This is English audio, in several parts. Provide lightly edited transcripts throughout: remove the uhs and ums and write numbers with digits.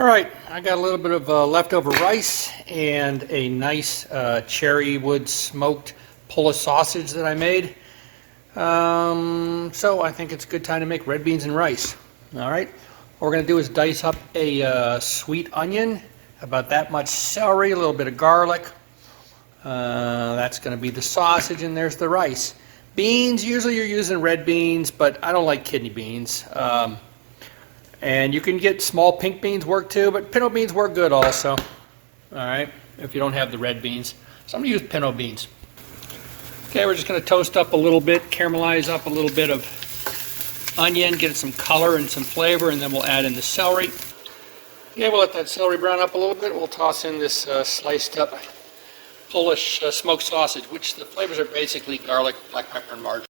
All right, I got a little bit of leftover rice and a nice cherry wood smoked pulla sausage that I made. So I think it's a good time to make red beans and rice. All right, what we're going to do is dice up a sweet onion, about that much celery, a little bit of garlic. That's going to be the sausage, and there's the rice. Beans, usually you're using red beans, but I don't like kidney beans. And you can get small pink beans work too, but pinto beans work good also. All right, if you don't have the red beans. So I'm going to use pinto beans. Okay, we're just going to toast up a little bit, caramelize up a little bit of onion, get it some color and some flavor, and then we'll add in the celery. Okay, we'll let that celery brown up a little bit. We'll toss in this sliced up Polish smoked sausage, which the flavors are basically garlic, black pepper, and margarine.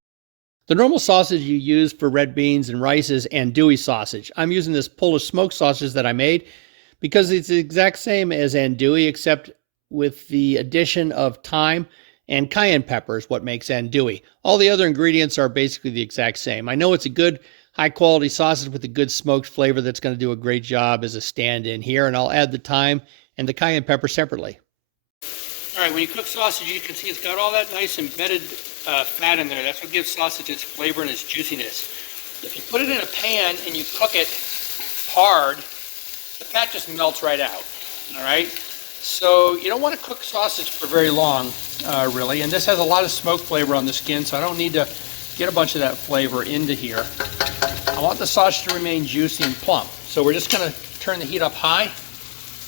The normal sausage you use for red beans and rice is andouille sausage. I'm using this Polish smoked sausage that I made because it's the exact same as andouille, except with the addition of thyme and cayenne pepper is what makes andouille. All the other ingredients are basically the exact same. I know it's a good, high-quality sausage with a good smoked flavor that's going to do a great job as a stand-in here, and I'll add the thyme and the cayenne pepper separately. All right, when you cook sausage, you can see it's got all that nice embedded fat in there. That's what gives sausage its flavor and its juiciness. If you put it in a pan and you cook it hard, the fat just melts right out. All right, so you don't want to cook sausage for very long, really. And this has a lot of smoke flavor on the skin, so I don't need to get a bunch of that flavor into here. I want the sausage to remain juicy and plump. So we're just going to turn the heat up high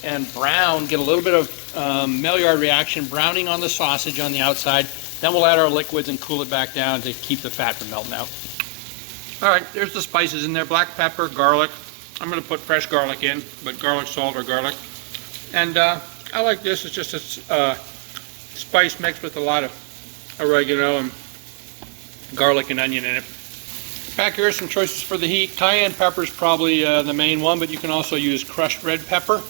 and brown, get a little bit of Maillard reaction, browning on the sausage on the outside. Then we'll add our liquids and cool it back down to keep the fat from melting out. All right, there's the spices in there: black pepper, garlic. I'm going to put fresh garlic in, but garlic salt or garlic. And I like this. It's just a spice mixed with a lot of oregano and garlic and onion in it. Back here are some choices for the heat. Cayenne pepper is probably the main one, but you can also use crushed red pepper.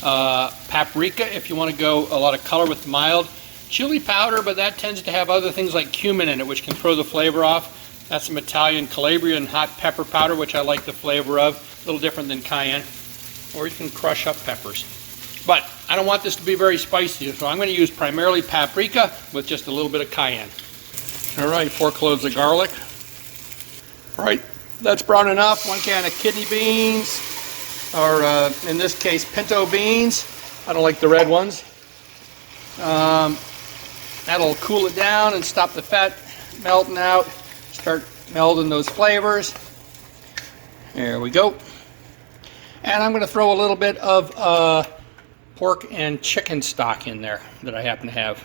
Paprika, if you want to go a lot of color with mild. Chili powder, but that tends to have other things like cumin in it, which can throw the flavor off. That's some Italian Calabrian hot pepper powder, which I like the flavor of. A little different than cayenne. Or you can crush up peppers. But I don't want this to be very spicy, so I'm going to use primarily paprika with just a little bit of cayenne. All right, 4 cloves of garlic. All right, that's brown enough. 1 can of kidney beans, or in this case, pinto beans. I don't like the red ones. That'll cool it down and stop the fat melting out. Start melding those flavors. There we go. And I'm going to throw a little bit of pork and chicken stock in there that I happen to have.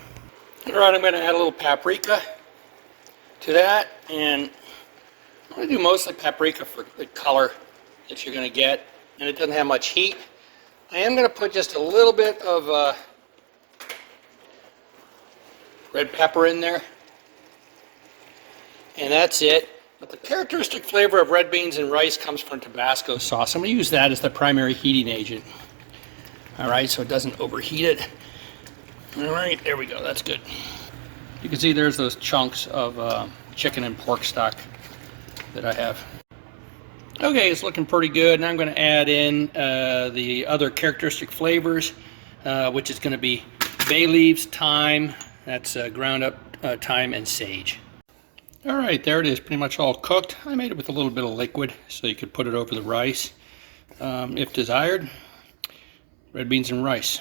All right, I'm going to add a little paprika to that, and I'm going to do mostly paprika for the color that you're going to get, and it doesn't have much heat. I am going to put just a little bit of red pepper in there, and that's it. But the characteristic flavor of red beans and rice comes from Tabasco sauce. I'm going to use that as the primary heating agent. All right, so it doesn't overheat it. All right, there we go. That's good. You can see there's those chunks of chicken and pork stock that I have. Okay, it's looking pretty good. And I'm going to add in the other characteristic flavors, which is going to be bay leaves, thyme. That's ground up thyme and sage. All right, there it is, pretty much all cooked. I made it with a little bit of liquid so you could put it over the rice if desired. Red beans and rice.